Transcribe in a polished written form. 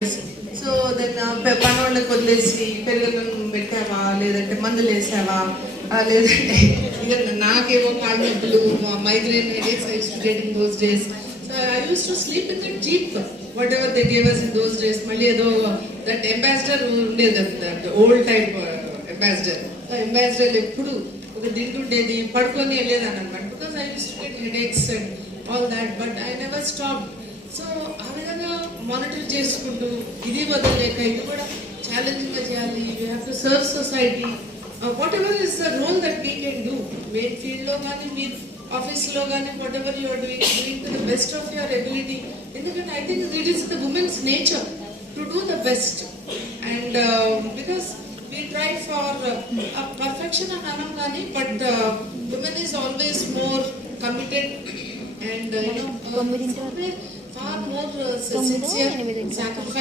So then పనోళ్ళకి వదిలేసి పెరుగులను పెట్టావా, లేదంటే మందులు వేసావా, లేదంటే ఇక నాకేమో కాళ్ళు నొప్పులు, migraine headaches I use to get in those days. So I use to sleep in that jeep what ever they gave us in those days. మళ్ళీ ఏదో దట్ అంబాసిడర్ ఉండేది, that old type ambassador. Ambassador ఎప్పుడు ఒక దిండు ఉండేది, పడుకొని వెళ్ళేదాన్ని అనమాట. Because I use to get headaches and all that, but I never stop. So ఆ విధంగా మానిటర్ చేసుకుంటూ ఇది వదలలేక ఇది కూడా ఛాలెంజింగ్గా చేయాలి. You have to serve society, whatever is the role that we can do. Main ఫీల్డ్లో కానీ మీరు ఆఫీస్లో కానీ whatever you are doing to the best of your ability. ఎందుకంటే I think it is the women's nature to do the best. And because we try for perfection and anam gani, but women is always more committed and far more sincere, sacrifice